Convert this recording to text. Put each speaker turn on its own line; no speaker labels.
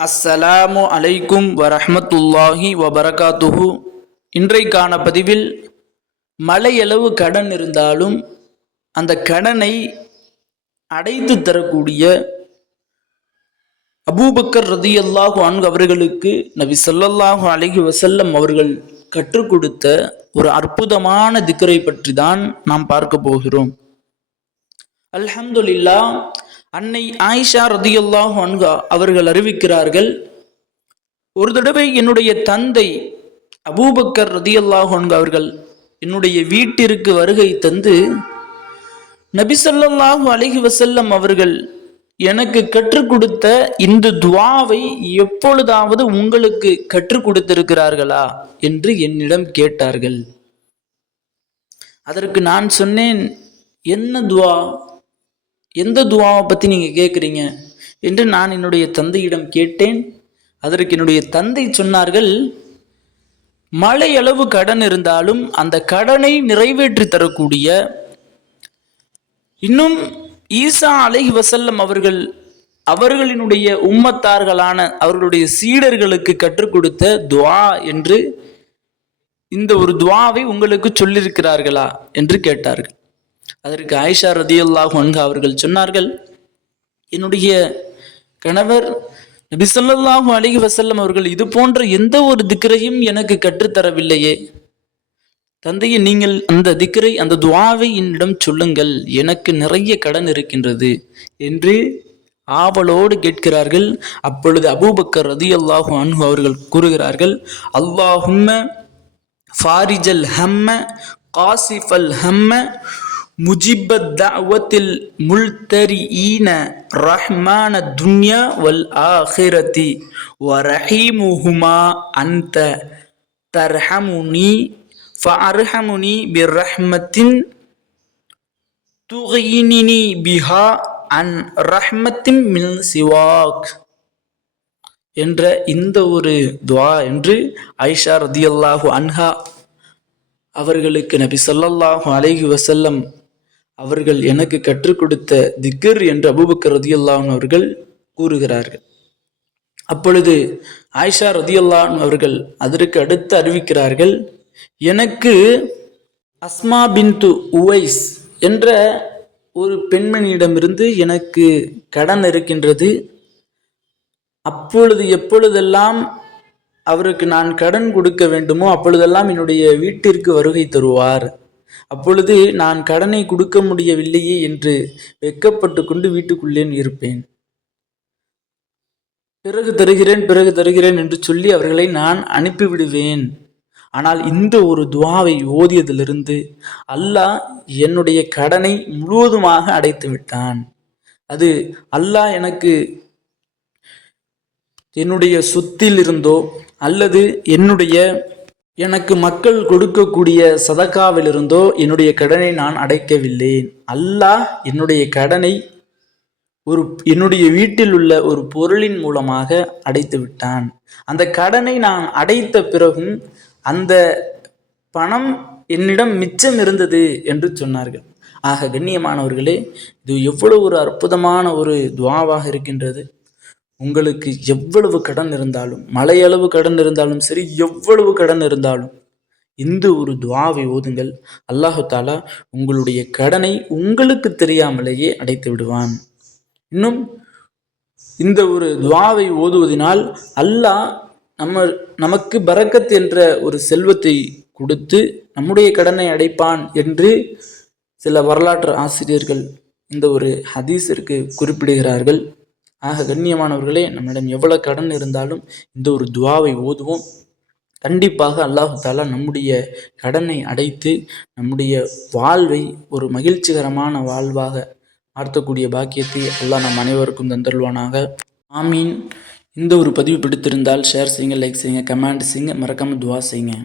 அஸ்ஸலாமு அலைக்கும் வரஹ்மத்துல்லாஹி வபரகாத்துஹு இன்றைக்கான பதிவில் மலையளவு கடன் இருந்தாலும் அந்த கடனை அடைத்து தரக்கூடிய அபூபக்கர் ரதியல்லாஹு அன்கு அவர்களுக்கு நபி சொல்லல்லாஹு அலஹி வசல்லம் அவர்கள் கற்றுக் கொடுத்த ஒரு அற்புதமான திக்கரை பற்றி தான் நாம் பார்க்க போகிறோம். அல்ஹம்துலில்லா அன்னை ஆயிஷா ரதியல்லாஹு அன்கா அவர்கள் அறிவிக்கிறார்கள் ஒரு தடவை என்னுடைய தந்தை அபூபக்கர் ரதியல்லாஹு அன்கா அவர்கள் என்னுடைய வீட்டிற்கு வருகை தந்து நபிசல்லாஹு ஸல்லல்லாஹு வசல்லம் அவர்கள் எனக்கு கற்றுக் கொடுத்த இந்த துவாவை எப்பொழுதாவது உங்களுக்கு கற்றுக் கொடுத்திருக்கிறார்களா என்று என்னிடம் கேட்டார்கள். அதற்கு நான் சொன்னேன் என்ன துவா? எந்த துவாவை பற்றி நீங்கள் கேட்குறீங்க என்று நான் என்னுடைய தந்தையிடம் கேட்டேன். அதற்கு என்னுடைய தந்தை சொன்னார்கள் மழை அளவு கடன் இருந்தாலும் அந்த கடனை நிறைவேற்றி தரக்கூடிய இன்னும் ஈசா அலை வசல்லம் அவர்கள் அவர்களினுடைய உம்மத்தார்களான அவர்களுடைய சீடர்களுக்கு கற்றுக் கொடுத்த துவா என்று இந்த ஒரு துவாவை உங்களுக்கு சொல்லியிருக்கிறார்களா? என்று கேட்டார்கள். அதற்கு ஆயிஷா ரதியுல்லாஹு அன்ஹா அவர்கள் சொன்னார்கள் என்னுடைய கணவர் நபி ஸல்லல்லாஹு வசல்லம் அவர்கள் இது போன்ற எந்த ஒரு திக்கரையும் எனக்கு கற்றுத்தரவில்லையே. தந்தையை நீங்கள் அந்த திக்கரை அந்த துவாவை என்னிடம் சொல்லுங்கள். எனக்கு நிறைய கடன் இருக்கின்றது என்று ஆவலோடு கேட்கிறார்கள். அப்பொழுது அபூபக்கர் ரதியல்லாஹு அன்ஹு அவர்கள் கூறுகிறார்கள் அல்லாஹும்ம ஃபாரிஜல் ஹம்ம காசிஃபல் ஹம்ம முஜிபத் முல்தரி ஈன ரஹ்மான துன்யா வல் ஆஹிரதி வ ரஹீமுஹுமா அந்த தர்ஹமுனி ஃபஅர்ஹமுனி பிர்ரஹ்மத்தின் துகினினி பிஹா அன் ரஹ்மத்தின் மின் சிவாக் என்ற இந்த ஒரு துவா என்று ஐஷா ரதியல்லாஹு அன்ஹா அவர்களுக்கு நபி சொல்லல்லாஹு அலைஹி வசல்லம் அவர்கள் எனக்கு கற்றுக் கொடுத்த திக்ர் என்று அபுபக்கர் ரதியல்லாஹு அவர்கள் கூறுகிறார்கள். அப்பொழுது ஆயிஷா ரதியல்லாஹு அவர்கள் அதற்கு அடுத்து அறிவிக்கிறார்கள் எனக்கு அஸ்மா பின்து உவைஸ் என்ற ஒரு பெண்மணியிடமிருந்து எனக்கு கடன் இருக்கின்றது. அப்பொழுது எப்பொழுதெல்லாம் அவருக்கு நான் கடன் கொடுக்க வேண்டுமோ அப்பொழுதெல்லாம் என்னுடைய வீட்டிற்கு வருகை தருவார். அப்பொழுது நான் கடனை கொடுக்க முடியவில்லையே என்று வெக்கப்பட்டு கொண்டு வீட்டுக்குள்ளே இருப்பேன். பிறகு தருகிறேன் பிறகு தருகிறேன் என்று சொல்லி அவர்களை நான் அனுப்பிவிடுவேன். ஆனால் இந்த ஒரு துவாவை ஓதியதிலிருந்து அல்லாஹ் என்னுடைய கடனை முழுவதுமாக அடைத்து விட்டான். அது அல்லாஹ் எனக்கு என்னுடைய சொத்தில் இருந்தோ அல்லது என்னுடைய எனக்கு மக்கள் கொடுக்கக்கூடிய சதக்காவிலிருந்தோ என்னுடைய கடனை நான் அடைக்கவில்லை. அல்லாஹ் என்னுடைய கடனை ஒரு என்னுடைய வீட்டில் உள்ள ஒரு பொருளின் மூலமாக அடைத்து விட்டான். அந்த கடனை நான் அடைத்த பிறகும் அந்த பணம் என்னிடம் மிச்சம் இருந்தது என்று சொன்னார்கள். ஆக கண்ணியமானவர்களே இது எவ்வளவு ஒரு அற்புதமான ஒரு துவாவாக இருக்கின்றது. உங்களுக்கு எவ்வளவு கடன் இருந்தாலும் மலையளவு கடன் இருந்தாலும் சரி எவ்வளவு கடன் இருந்தாலும் இந்த ஒரு துவாவை ஓதுங்கள். அல்லாஹு தாலா உங்களுடைய கடனை உங்களுக்கு தெரியாமலேயே அடைத்து விடுவான். இன்னும் இந்த ஒரு துவாவை ஓதுவதினால் அல்லாஹ் நம்ம நமக்கு பரக்கத் என்ற ஒரு செல்வத்தை கொடுத்து நம்முடைய கடனை அடைப்பான் என்று சில வரலாற்று ஆசிரியர்கள் இந்த ஒரு ஹதீஸிற்கு குறிப்பிடுகிறார்கள். ஆக கண்ணியமானவர்களே நம்மிடம் எவ்வளவு கடன் இருந்தாலும் இந்த ஒரு துவாவை ஓதுவோம். கண்டிப்பாக அல்லாஹு தாலா நம்முடைய கடனை அடைத்து நம்முடைய வாழ்வை ஒரு மகிழ்ச்சிகரமான வாழ்வாக மாற்றக்கூடிய பாக்கியத்தை அல்லாஹ் நம் அனைவருக்கும் தந்தருள்வானாக. ஆமீன். இந்த ஒரு பதிவு பிடித்திருந்தால் ஷேர் செய்யுங்க லைக் செய்யுங்க கமெண்ட் செய்யுங்க மறக்காமல் துவா செய்யுங்க.